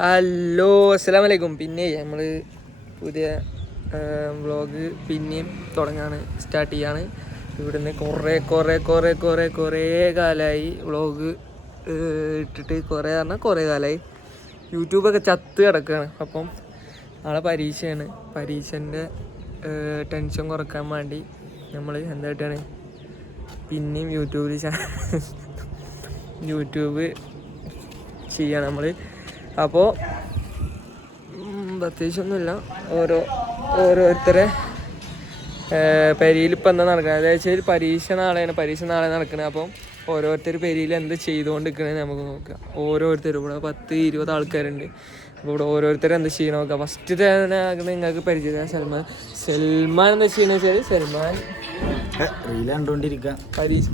Hello അസ്സലാമലൈക്കും. പിന്നെ നമ്മൾ പുതിയ വ്ളോഗ് പിന്നെയും സ്റ്റാർട്ട് ചെയ്യാണ്. ഇവിടുന്ന് കുറേ കാലമായി വ്ളോഗ് ഇട്ടിട്ട്. കുറേ കാലമായി യൂട്യൂബൊക്കെ ചത്ത് കിടക്കുകയാണ്. അപ്പം നാളെ പരീക്ഷയാണ്. പരീക്ഷൻ്റെ ടെൻഷൻ കുറക്കാൻ വേണ്ടി നമ്മൾ എന്തായിട്ടാണ് പിന്നെയും യൂട്യൂബ് ചെയ്യാണ് നമ്മൾ. അപ്പോൾ പ്രത്യേകിച്ചൊന്നുമില്ല, ഓരോരുത്തരെ പെരിയിൽ ഇപ്പം എന്താ നടക്കുന്നത്, അതായത് പരീക്ഷ നാളെ നടക്കുന്നത്. അപ്പം ഓരോരുത്തർ പെരിയിൽ എന്ത് ചെയ്തുകൊണ്ടിരിക്കണമെന്ന് നമുക്ക് നോക്കാം. ഓരോരുത്തരും ഇവിടെ 10-20 ആൾക്കാരുണ്ട്. അപ്പോൾ ഇവിടെ ഓരോരുത്തരും എന്ത് ചെയ്യണം നോക്കാം. ഫസ്റ്റ് തന്നെ നിങ്ങൾക്ക് പരിചയം സൽമാൻ എന്താ ചെയ്യണമെന്ന് വെച്ചാൽ, സൽമാൻ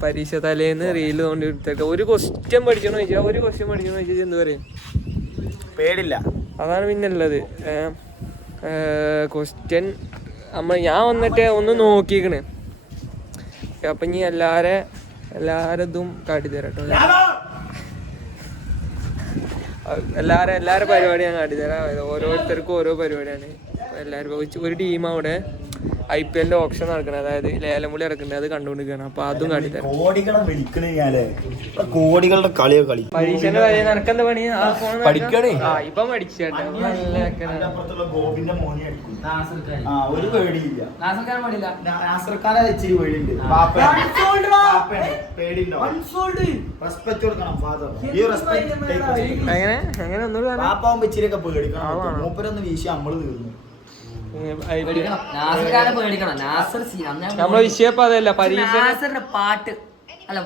പരീക്ഷ തലേന്ന് റീല് കൊണ്ടിരിക്കുക. ഒരു ക്വസ്റ്റ്യൻ പഠിച്ചോന്ന് ചോദിച്ചാൽ എന്ത് പറയും? പേടില്ല. അതാണ് പിന്നുള്ളത്. ക്വസ്റ്റ്യൻ ഞാൻ വന്നിട്ട് ഒന്ന് നോക്കിക്കണ്. അപ്പം ഇനി എല്ലാരതും കാട്ടിത്തരാം കേട്ടോ. എല്ലാവരും പരിപാടി ഞാൻ കാട്ടിത്തരാം. ഓരോരുത്തർക്കും ഓരോ പരിപാടിയാണ്. എല്ലാവരും ഒരു ടീം അവിടെ IPL ഓപ്ഷൻ നടക്കണം, അതായത് ലേലം വിളി ഇറക്കുന്നത്, അത് കണ്ടുകൊണ്ടിരിക്കുകയാണ്. അപ്പൊ അതും കാട്ടിത്തരാം. കോടികളുടെ കളിയോ കളി. പരീക്ഷന്റെ കാര്യം നിനക്കെന്താ പണി? പഠിക്കണേ. ഇപ്പം പഠിച്ചേട്ടാ. ഒരു പേടിയില്ല. എങ്ങനെ ഒന്നും പാപ്പാവുമ്പോ ഇച്ചിരിയൊക്കെ പേടിക്കണം. മൂപ്പരൊന്ന് വീശി നമ്മള് തീർന്നു. നമ്മളെ വിഷയം അതല്ല, പരീക്ഷ പാട്ട് അല്ല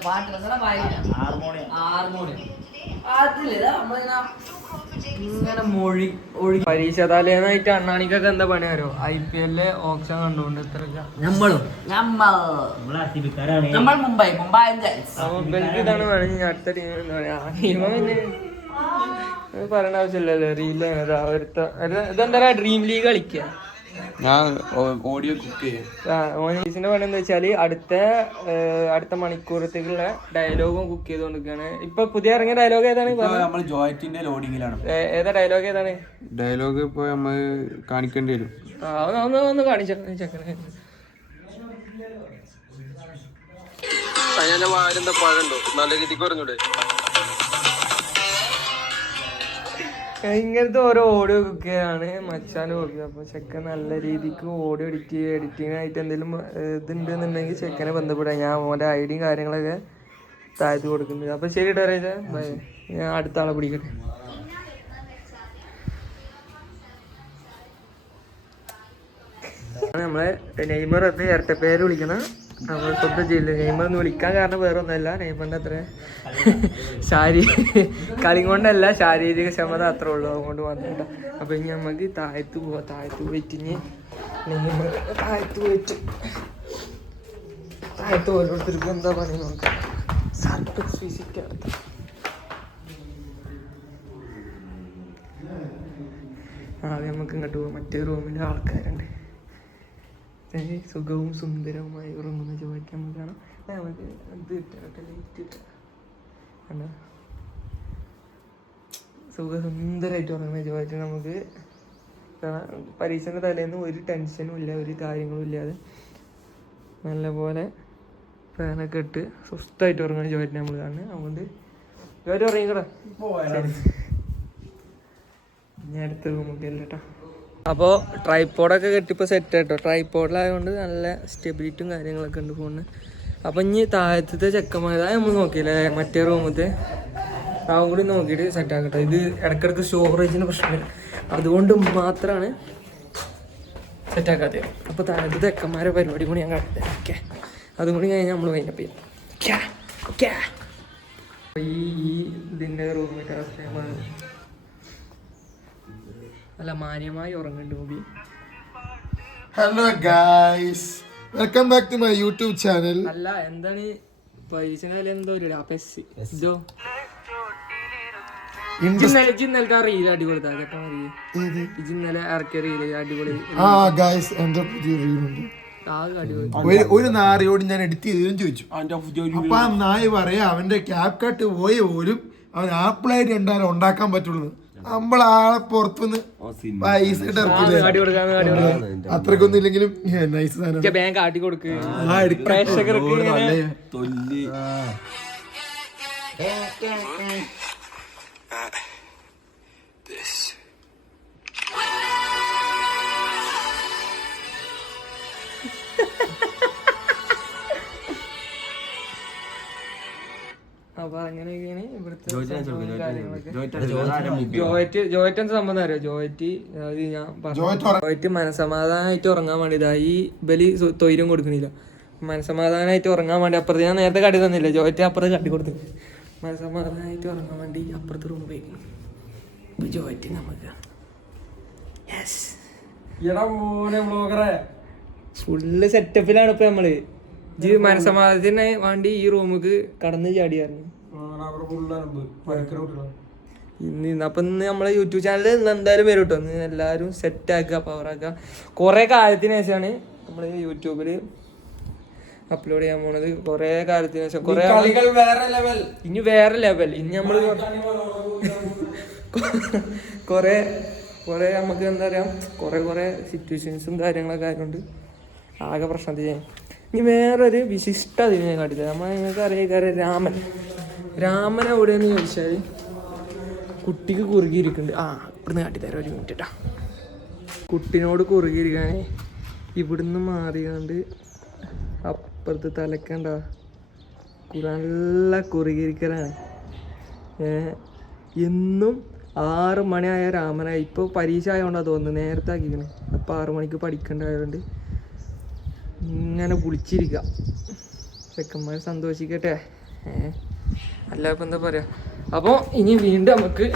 പരീക്ഷ തലേന്നായിട്ട് അണ്ണാണിക്കൊക്കെ എന്താ പണി അറിയോ? IPL ഓപ്ഷൻ കണ്ടുകൊണ്ട് ഇതാണ് വേണമെങ്കിൽ അടുത്ത ടീം എന്താ പറയാ. പിന്നെ പറയണ ആവശ്യമില്ലല്ലോ. റീല് ഇതെന്താ ഡ്രീം ലീഗ് കളിക്കുക. ഞാൻ ഓഡിയോ കുക്ക് ചെയ്യും. ഓനീസിന്റെ പണി എന്താ വെച്ചാല് അടുത്ത മണിക്കൂറത്തേക്കുള്ള ഡയലോഗും കുക്ക് ചെയ്തോണ്ടിരിക്കുകയാണ്. ഇപ്പൊ പുതിയ ഇറങ്ങിയ ഡയലോഗ് ഏതാണ്? നമ്മൾ ജോയിറ്റിന്റെ ലോഡിങ്ങിലാണ്. ഏതാ ഡയലോഗ്? ഏതാണ് ഡയലോഗ്? ഇപ്പൊ നമ്മൾ കാണിക്കേണ്ടി വരും. ഒന്ന് കാണിച്ചേക്കണേ. വാരെന്താ പഴണ്ടോ? നല്ല രീതിക്ക് പറഞ്ഞൂടെ? ഇങ്ങനത്തെ ഓരോ ഓഡിയോ കുക്കെയാണ് മച്ചാന് കൊടുക്കുക. അപ്പോൾ ചെക്കൻ നല്ല രീതിക്ക് ഓഡിയോ എഡിറ്റിങ്ങിനായിട്ട് എന്തെങ്കിലും ഇതുണ്ടെന്നുണ്ടെങ്കിൽ ചെക്കനെ ബന്ധപ്പെടാം. ഞാൻ ഓൻ്റെ ഐഡിയും കാര്യങ്ങളൊക്കെ താഴ്ത്തി കൊടുക്കുന്നുണ്ട്. അപ്പോൾ ശരി ഡറേജ, ഞാൻ അടുത്ത ആളെ പിടിക്കട്ടെ. നമ്മളെ നെയ്മർ എന്ന് ഇരട്ടപ്പേര് വിളിക്കണം. നമ്മൾ സ്വന്തം ചെയ്യില്ല. നെയ്മർ എന്ന് വിളിക്കാൻ കാരണം വേറെ ഒന്നല്ല, നെയ്മറിൻ്റെ അത്ര കളി കൊണ്ടല്ല, ശാരീരിക ക്ഷമത അത്രേ ഉള്ളൂ. അതുകൊണ്ട് വന്നിട്ട. അപ്പം ഇനി നമുക്ക് താഴത്ത് പോവാം. താഴത്ത് പോയിട്ട് ഇനി നെയ്മർ താഴത്ത് ഓരോരുത്തർക്കും എന്താ പറയുക നോക്കാം. സർപ്രൈസ് വിസിറ്റ് നടത്താം. ആദ്യം നമുക്ക് ഇങ്ങോട്ട് പോകാം. മറ്റേ റൂമിൽ ആൾക്കാരുണ്ട്. സുഖവും സുന്ദരവുമായി ഉറങ്ങുന്ന ചോദിക്കാൻ നമുക്ക് കാണാം. നമുക്ക് ഇത് ഇട്ടേ ലൈറ്റ് ഇട്ട സുന്ദരമായിട്ട് ഉറങ്ങുന്ന ചോദിച്ചാൽ നമുക്ക് പരീക്ഷൻ്റെ തലേന്ന് ഒരു ടെൻഷനും ഇല്ല, ഒരു കാര്യങ്ങളും ഇല്ലാതെ നല്ലപോലെ ഫാനൊക്കെ ഇട്ട് സ്വസ്ഥമായിട്ട് ഉറങ്ങുന്ന ചോദിച്ചാൽ നമ്മൾ കാണുന്നത്. അതുകൊണ്ട് ഇവർ ഉറങ്ങിക്കടാ. ഞാൻ അടുത്ത റൂമൊക്കെ അല്ല കേട്ടോ. അപ്പോൾ ട്രൈപ്പോഡൊക്കെ കെട്ടിപ്പോൾ സെറ്റ് കേട്ടോ. ട്രൈപ്പോഡിലായതുകൊണ്ട് നല്ല സ്റ്റെബിലിറ്റിയും കാര്യങ്ങളൊക്കെ ഉണ്ട് ഫോണിന്. അപ്പം ഇനി താഴത്തെ ചെക്കന്മാരായ നമ്മൾ നോക്കിയില്ലേ മറ്റേ റൂമത്തെ അതും കൂടി നോക്കിയിട്ട് സെറ്റാക്കട്ടോ. ഇത് ഇടയ്ക്കിടയ്ക്ക് സ്റ്റോറേജിന് പ്രശ്നമില്ല, അതുകൊണ്ട് മാത്രമാണ് സെറ്റാക്കാത്തത്. അപ്പോൾ താഴത്തെ ചെക്കന്മാരെ പരിപാടി കൂടി ഞാൻ കാട്ടിത്തരാം. ഓക്കെ, അതും കൂടി കഴിഞ്ഞാൽ നമ്മൾ വൈൻഡപ്പ് ചെയ്യാം. ഈ ഇതിൻ്റെ റൂമിൻ്റെ അവസ്ഥ അല്ല മാന്യമായി ഉറങ്ങുന്നുണ്ട് movie. Hello guys, welcome back to my YouTube channel. അല്ല എന്താണ് പരീക്ഷ എന്തോ ഇതോ ഇന്നലത്തെ റീൽ അടിപൊളി ഇന്നലെ ഇറക്കിയ റീല് അടിപൊളി. ഒരു നായയോട് ഞാൻ എഡിറ്റ് ചെയ്തെന്ന് ചോദിച്ചു. അപ്പൊ ആ നായ പറയാ അവന്റെ ക്യാപ് കട്ട് പോയ പോലും അവൻ ആപ്പിളായിട്ട് ഉണ്ടാക്കാൻ പറ്റുള്ളൂ. നമ്മളാളെ പുറത്തുനിന്ന് പൈസ ഇട്ട് ഇറക്കില്ലേ കാട്ടി കൊടുക്കാന്ന് കാട്ടി കൊടുക്കാം. അത്രക്കൊന്നും ഇല്ലെങ്കിലും നൈസ് സാധനം ബാങ്ക് കാട്ടി കൊടുക്ക് പ്രേക്ഷകർക്ക് ഇങ്ങനെ അപ്പൊ അങ്ങനെയൊക്കെയാണ് ഇവിടുത്തെ ജോയറ്റ് എന്ത് സംബന്ധം അറിയോ? ജോയറ്റ് അത് ഞാൻ ജോയറ്റ് മനസമാധാനമായിട്ട് ഉറങ്ങാൻ വേണ്ടി ഇതാ ഈ ബലി തൊയിലും കൊടുക്കണില്ല. മനസമാധാനമായിട്ട് ഉറങ്ങാൻ വേണ്ടി അപ്പുറത്ത് ഞാൻ നേരത്തെ കാട്ടി തന്നില്ല, ജോയറ്റ് അപ്പുറത്ത് കാട്ടി കൊടുത്തു. മനസമാധാനമായിട്ട് ഉറങ്ങാൻ വേണ്ടി അപ്പുറത്ത് റൂം പോയി. ഇപ്പൊ ജോയറ്റ് നമുക്ക് ഫുള്ള് സെറ്റപ്പിലാണ് ഇപ്പൊ നമ്മള്. മനസമാധാനത്തിന് വേണ്ടി ഈ റൂമിക്ക് കടന്ന് ചാടിയായിരുന്നു. അപ്പൊ ഇന്ന് നമ്മളെ യൂട്യൂബ് ചാനലിൽ എന്തായാലും വരും കേട്ടോ. ഇന്ന് എല്ലാവരും സെറ്റ് ആക്കുക, പവറാക്കുക. കുറെ കാലത്തിന് ശേഷമാണ് നമ്മള് യൂട്യൂബില് അപ്ലോഡ് ചെയ്യാൻ പോണത്. കുറെ കാലത്തിന് ശേഷം ഇനി വേറെ ലെവൽ. ഇനി നമ്മള് കുറെ കുറെ നമുക്ക് എന്താ പറയാ കുറെ സിറ്റുവേഷൻസും കാര്യങ്ങളൊക്കെ ആയതുകൊണ്ട് ആകെ പ്രശ്നത്തിൽ. ഇനി വേറൊരു വിശിഷ്ട അതിനെ കാട്ടില്ല. നമ്മൾ നിങ്ങൾക്ക് അറിയാം രാമൻ എവിടെയെന്ന് ചോദിച്ചാൽ കുട്ടിക്ക് കുറുകിയിരിക്കുന്നുണ്ട്. ഇവിടുന്ന് കാട്ടിത്തരാം ഒരു മിനിറ്റ് കേട്ടോ. കുട്ടിനോട് കുറുകിയിരിക്കാനേ ഇവിടുന്ന് മാറിയാണ്ട് അപ്പുറത്ത് തലക്കണ്ട നല്ല കുറുകിയിരിക്കലാണ്. എന്നും 6 മണിയായ രാമനായി. ഇപ്പോൾ പരീക്ഷ ആയതുകൊണ്ടാണ് തോന്നുന്നത് നേരത്തെ ആക്കിക്കണേ. അപ്പോൾ 6 മണിക്ക് പഠിക്കേണ്ടതായതുകൊണ്ട് ഇങ്ങനെ വിളിച്ചിരിക്കുക. ചെക്കന്മാർ സന്തോഷിക്കട്ടെ. അല്ല ഇപ്പം എന്താ പറയുക. അപ്പോൾ ഇനി വീണ്ടും നമുക്ക്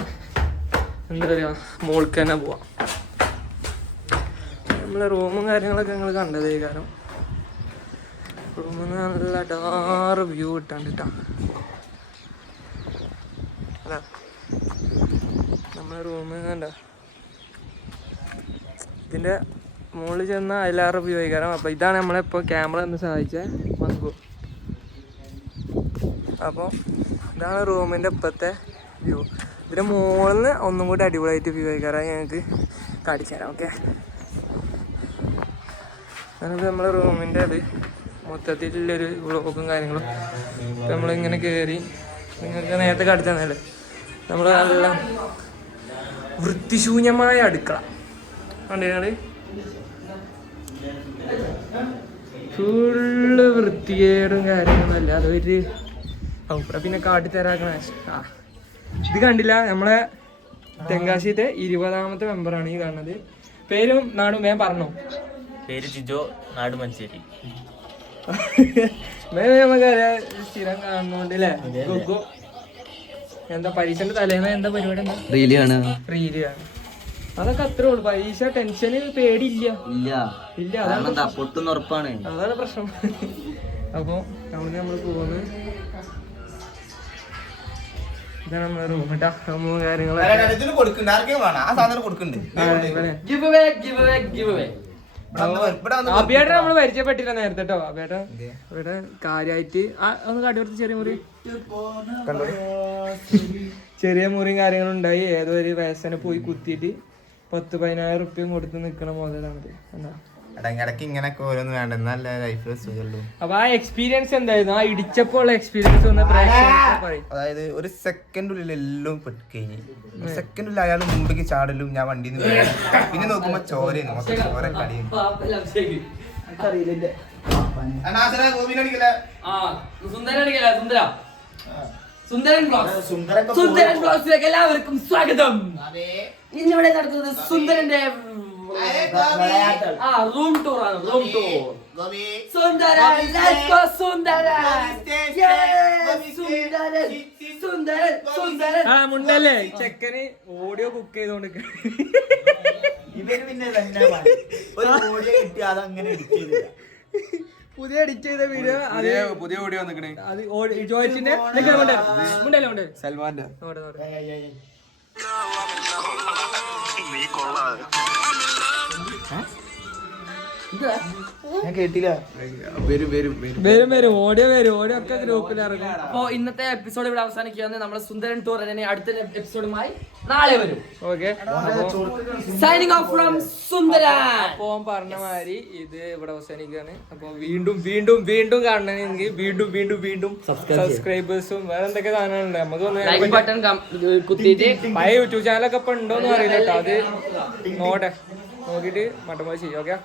എന്താ പറയുക മോൾക്ക് തന്നെ പോവാം. നമ്മളെ റൂമും കാര്യങ്ങളൊക്കെ നിങ്ങൾ കണ്ടതേ. കാരണം റൂമിൽ നിന്ന് നല്ല ഡാറ് വ്യൂ കിട്ടാണ്ട് കേട്ടോ. അല്ല നമ്മളെ റൂമിൽ കണ്ട ഇതിൻ്റെ മുകളിൽ ചെന്ന അതിലാറ് വ്യൂ ആയി. കാരണം അപ്പോൾ ഇതാണ് നമ്മളിപ്പോൾ ക്യാമറ എന്ന് സഹായിച്ച മങ്കു. അപ്പോൾ ഇതാണ് റൂമിൻ്റെ ഇപ്പോഴത്തെ വ്യൂ. ഇതിൻ്റെ മുകളിൽ നിന്ന് ഒന്നും കൂടി അടിപൊളിയായിട്ട് വ്യൂ ആയി. കാരണം ഞങ്ങൾക്ക് കാണിച്ചു തരാം. ഓക്കെ, ഞാനിപ്പോൾ നമ്മളെ റൂമിൻ്റെ അത് മൊത്തത്തിലുള്ളൊരു വ്ളോഗും കാര്യങ്ങളും ഇപ്പം നമ്മളിങ്ങനെ കയറി നിങ്ങൾക്ക് നേരത്തെ കാണിച്ചു തന്നല്ലേ. നമ്മൾ നല്ല വൃത്തിശൂന്യമായ അടുക്കള കണ്ടിട്ട് ഫുള്ള് വൃത്തികേടും കാര്യങ്ങളല്ല. അതൊരു ഇവിടെ പിന്നെ കാട്ടിത്തരാക്കണ. ഇത് കണ്ടില്ല, നമ്മളെ തെങ്കാശിത്തെ 20ാമത്തെ മെമ്പറാണ് ഈ കാണുന്നത്. പേരും നാടും ഞാൻ പറഞ്ഞോ. പേര് ജിജോ, നാട് മഞ്ചേരി. നമുക്കറിയാം, സ്ഥിരം കാണുന്നോണ്ട് അല്ലേ. ഗുഗു എന്താ പരീക്ഷന്റെ തലേന്ന് എന്താ പരിപാടി? എന്താ റീലാണ്. അതൊക്കെ അത്രേ ഉള്ളു. പരീക്ഷ ടെൻഷന് പേടിയില്ല. ഇല്ല അതാണ് പ്രശ്നം. അപ്പൊ അവിടെ നമ്മള് പോകുന്നത് ഇതാണ് നമ്മളെ റൂം കേട്ടാ. റൂമും കാര്യങ്ങളൊക്കെ അബിയേട്ടൻ നമ്മള് പരിചയപ്പെട്ടില്ല നേരത്തെ കേട്ടോ. അബിയേട്ടൻ ഇവിടെ കാര്യമായിട്ട് ഒന്ന് കാട്ടിവർത്തി ചെറിയ മുറിയും കാര്യങ്ങളും ഉണ്ടായി. ഏതോ ഒരു വയസ്സനെ പോയി കുത്തിയിട്ട് 10-15,000 റുപ്യ കൊടുത്ത് നിൽക്കണ മുതലാണത്. എന്താ ഇടയ്ക്കിടയ്ക്ക് ഇങ്ങനെയൊക്കെ ഓരോന്ന് വേണ്ട, നല്ല ലൈഫ് സുഖമുള്ളൂ. അപ്പൊ ആ എക്സ്പീരിയൻസ് എന്തായിരുന്നു? ആ ഇടിച്ചപ്പോ ഉള്ള എക്സ്പീരിയൻസ് ഒന്ന് പറയും. അതായത് ഒരു സെക്കൻഡുള്ളിൽ എല്ലാം പെട്ടുകഴിഞ്ഞ്. ഒരു സെക്കൻഡുള്ളിൽ അയാൾ മുമ്പിലേക്ക് ചാടലും ഞാൻ വണ്ടിയിൽ നിന്ന് പിന്നെ നോക്കുമ്പോ ചോരയാണ് മൊത്തം ചോര കടിയും. സുന്ദരൻ ബ്ലോഗ്സിലേക്ക് എല്ലാവർക്കും സ്വാഗതം. ഇന്നിവിടെ നടത്തുന്നത് സുന്ദരന്റെ റൂം ടൂർ ആണ്. റൂം ടൂർ സുന്ദരൻ മുണ്ടല്ലേ ചെക്കന് ഓഡിയോ കുക്ക് ചെയ്തോണ്ട് ഇവര് പിന്നെ ഓഡിയോ കിട്ടി അതങ്ങനെ എഡിറ്റ് ചെയ്തില്ല. പുതിയ എഡിറ്റ് ചെയ്ത വീഡിയോ പുതിയ ഓഡിയോ വന്നിക്കണേ. അത് ജോയിച്ചിന്റെ മുണ്ടല്ലേ സൽമാന്റെ ഞാൻ കേട്ടില്ല. വരും ഓഡിയോ ഒക്കെ ഗ്രൂപ്പിൽ ഇറങ്ങും. അപ്പോ ഇന്നത്തെ എപ്പിസോഡ് ഇവിടെ അവസാനിക്കുകയാണ്. നമ്മുടെ സുന്ദരൻ ടൂർ അടുത്ത എപ്പിസോഡുമായി നാളെ വരും. ഓക്കെ, സൈനിങ് ഓഫ് ഫ്രം സുന്ദരൻ. അപ്പൊ പറഞ്ഞ മാതിരി ഇത് ഇവിടെ അവസാനിക്കുകയാണ്. അപ്പൊ വീണ്ടും കാണണമെങ്കിൽ വീണ്ടും സബ്സ്ക്രൈബേഴ്സും വേറെ എന്തൊക്കെ സാധനങ്ങളുണ്ട് നമുക്ക് ലൈക്ക് ബട്ടൺ കുത്തിയിട്ട് പഴയ യൂട്യൂബ് ചാനലൊക്കെ ഇപ്പൊ ഉണ്ടോന്ന് അറിയില്ല കേട്ടോ. അത് നോക്കിട്ട് മട്ടം പോലെ ചെയ്യും. ഓക്കെ.